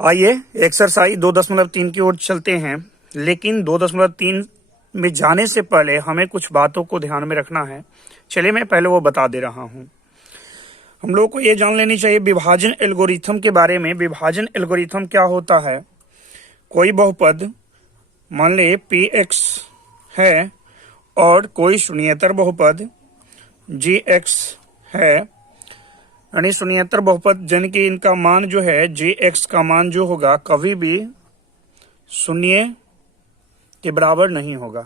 आइए एक्सरसाइज 2.3 की ओर चलते हैं, लेकिन 2.3 में जाने से पहले हमें कुछ बातों को ध्यान में रखना है। चलिए मैं पहले वो बता दे रहा हूं। हम लोग को ये जान लेनी चाहिए विभाजन एल्गोरिथम के बारे में। विभाजन एल्गोरिथम क्या होता है? कोई बहुपद मान ले पी एक्स है और कोई शून्येतर बहुपद जी एक्स है, यानी शून्येतर बहुपद जन की इनका मान जो है जी एक्स का मान जो होगा कभी भी शून्य के बराबर नहीं होगा।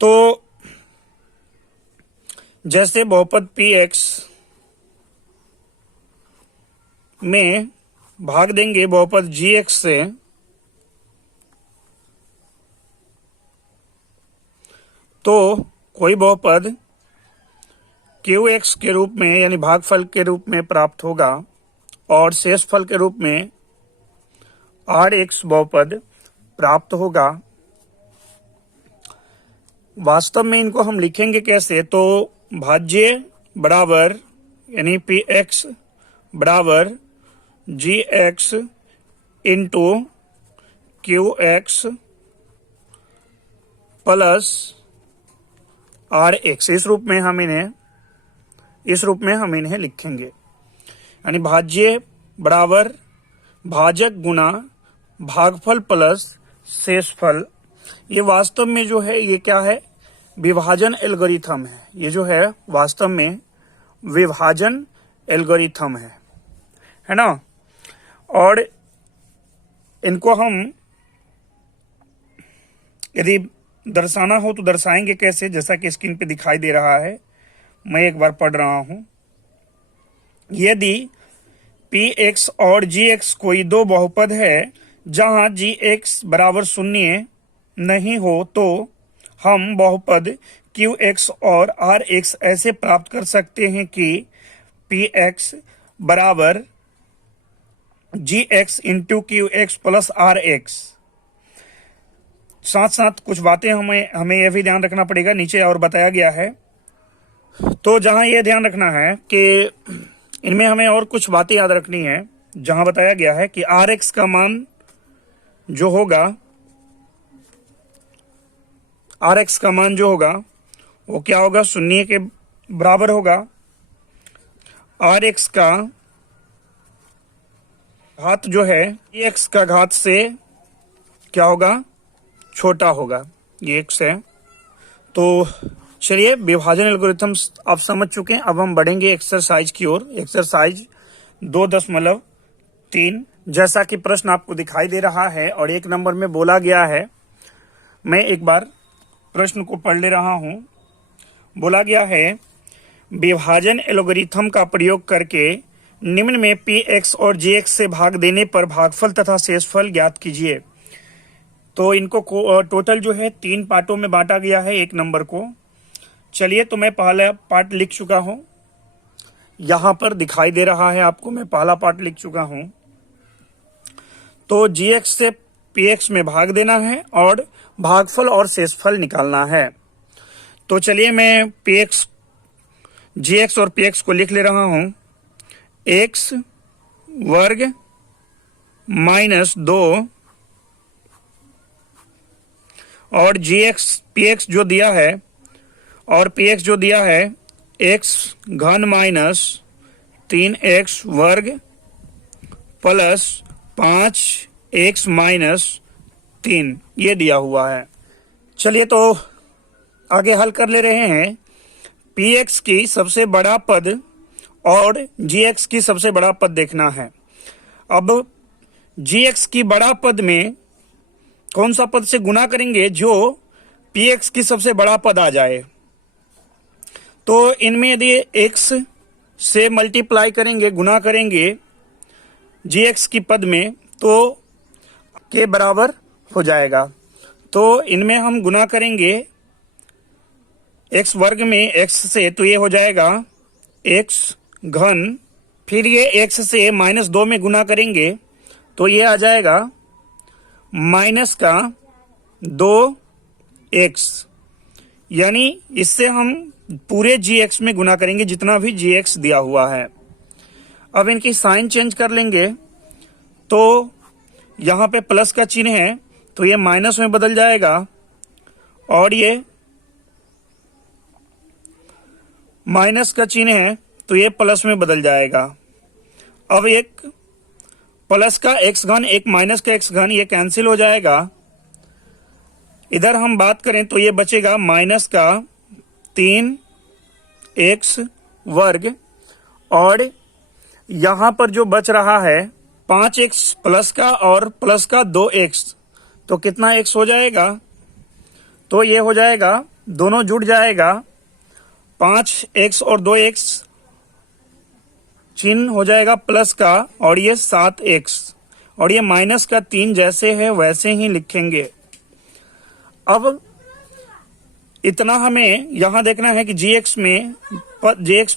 तो जैसे बहुपद पी एक्स में भाग देंगे बहुपद जी एक्स से, तो कोई बहुपद क्यू एक्स के रूप में यानी भागफल के रूप में प्राप्त होगा और शेषफल के रूप में आर एक्स बहुपद प्राप्त होगा। वास्तव में इनको हम लिखेंगे कैसे? तो भाज्य बराबर यानी पी एक्स बराबर g x into q x plus r x, इस रूप में हम इन्हें लिखेंगे। यानी भाज्य बराबर भाजक गुना भागफल प्लस शेषफल। ये वास्तव में जो है ये क्या है? विभाजन एल्गोरिथम है। ये जो है वास्तव में विभाजन एल्गोरिथम है ना। और इनको हम यदि दर्शाना हो तो दर्शाएंगे कैसे? जैसा कि स्क्रीन पे दिखाई दे रहा है, मैं एक बार पढ़ रहा हूं। यदि पी एक्स और जी एक्स कोई दो बहुपद है जहां जी एक्स बराबर शून्य नहीं हो, तो हम बहुपद क्यू एक्स और आर एक्स ऐसे प्राप्त कर सकते हैं कि पी एक्स बराबर g x into q x plus r x. साथ साथ कुछ बातें हमें यह भी ध्यान रखना पड़ेगा, नीचे और बताया गया है। तो जहां यह ध्यान रखना है कि इनमें हमें और कुछ बातें याद रखनी है। जहां बताया गया है कि आर एक्स का मान जो होगा, आर एक्स का मान जो होगा वो क्या होगा? शून्य के बराबर होगा। आर एक्स का घात जो है एक्स का घात से क्या होगा? छोटा होगा। ये एक्स है। तो चलिए विभाजन एल्गोरिथम आप समझ चुके हैं। अब हम बढ़ेंगे एक्सरसाइज की ओर। एक्सरसाइज 2.3 जैसा कि प्रश्न आपको दिखाई दे रहा है और 1 नंबर में बोला गया है। मैं एक बार प्रश्न को पढ़ ले रहा हूं। बोला गया है विभाजन एल्गोरिथम का प्रयोग करके निम्न में पी एक्स और जे एक्स से भाग देने पर भागफल तथा शेषफल ज्ञात कीजिए। तो इनको टोटल जो है 3 पार्टों में बांटा गया है 1 नंबर को। चलिए, तो मैं पहला पार्ट लिख चुका हूं, यहां पर दिखाई दे रहा है आपको। मैं पहला पार्ट लिख चुका हूं। तो जी एक्स से पी एक्स में भाग देना है और भागफल और शेषफल निकालना है। तो चलिए मैं पी एक्स, जी एक्स और पी एक्स को लिख ले रहा हूं। एक्स वर्ग माइनस 2 और जी एक्स पी एक्स जो दिया है और पी एक्स जो दिया है एक्स घन माइनस 3x वर्ग प्लस 5x माइनस 3, ये दिया हुआ है। चलिए तो आगे हल कर ले रहे हैं। पी एक्स की सबसे बड़ा पद और जी एक्स की सबसे बड़ा पद देखना है। अब जी एक्स की बड़ा पद में कौन सा पद से गुना करेंगे? जो पी एक्स की सबसे बड़ा पद आ जाए। तो इनमें यदि एक्स से मल्टीप्लाई करेंगे, गुना करेंगे जी एक्स की पद में, तो के बराबर हो जाएगा। तो इनमें हम गुना करेंगे एक्स वर्ग में एक्स से, तो ये हो जाएगा एक्स घन। फिर ये एक्स से -2 में गुना करेंगे तो ये आ जाएगा माइनस का 2x, यानी इससे हम पूरे जी एक्स में गुना करेंगे जितना भी जी एक्स दिया हुआ है। अब इनकी साइन चेंज कर लेंगे तो यहाँ पे प्लस का चिन्ह है तो ये माइनस में बदल जाएगा और ये माइनस का चिन्ह है तो ये प्लस में बदल जाएगा। अब एक प्लस का एक्स घन एक माइनस का एक्स घन ये कैंसिल हो जाएगा। इधर हम बात करें तो ये बचेगा माइनस का 3x वर्ग और यहां पर जो बच रहा है 5x प्लस का और प्लस का 2x तो कितना x हो जाएगा, तो ये हो जाएगा दोनों जुड़ जाएगा 5x और 2x चिन्ह हो जाएगा प्लस का और ये 7x और ये माइनस का 3 जैसे है वैसे ही लिखेंगे। अब इतना हमें यहां देखना है कि jx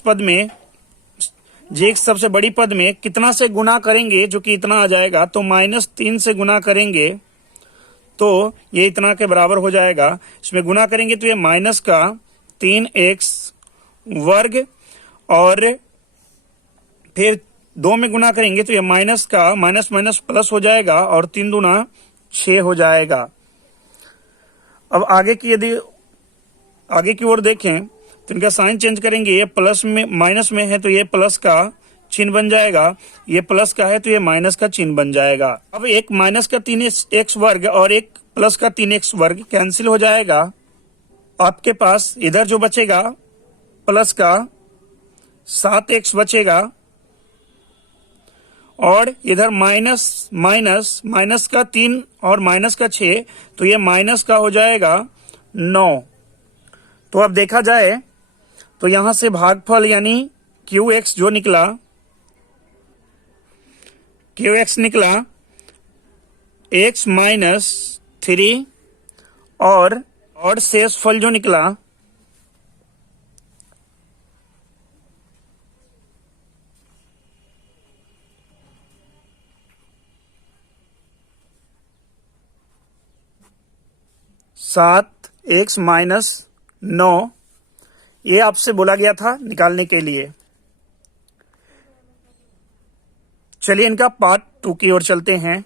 पद में jx सबसे बड़ी पद में कितना से गुना करेंगे जो कि इतना आ जाएगा, तो -3 से गुना करेंगे तो ये इतना के बराबर हो जाएगा। इसमें गुना करेंगे तो ये माइनस का 3x वर्ग और फिर 2 में गुना करेंगे तो ये माइनस का माइनस माइनस प्लस हो जाएगा और 3 दूना 6 हो जाएगा। अब यदि आगे की ओर देखें तो इनका साइन चेंज करेंगे, ये प्लस में माइनस में है तो ये प्लस का चिन्ह बन जाएगा, ये प्लस का है तो ये माइनस का चिन्ह बन जाएगा। अब एक माइनस का 3x वर्ग और एक प्लस का 3x वर्ग कैंसिल हो जाएगा। आपके पास इधर जो बचेगा प्लस का 7x बचेगा और इधर माइनस का 3 और माइनस का 6 तो ये माइनस का हो जाएगा 9। तो अब देखा जाए तो यहां से भागफल यानी QX जो निकला x - 3 और शेषफल जो निकला x - 9 ये आपसे बोला गया था निकालने के लिए। चलिए इनका पार्ट 2 की ओर चलते हैं।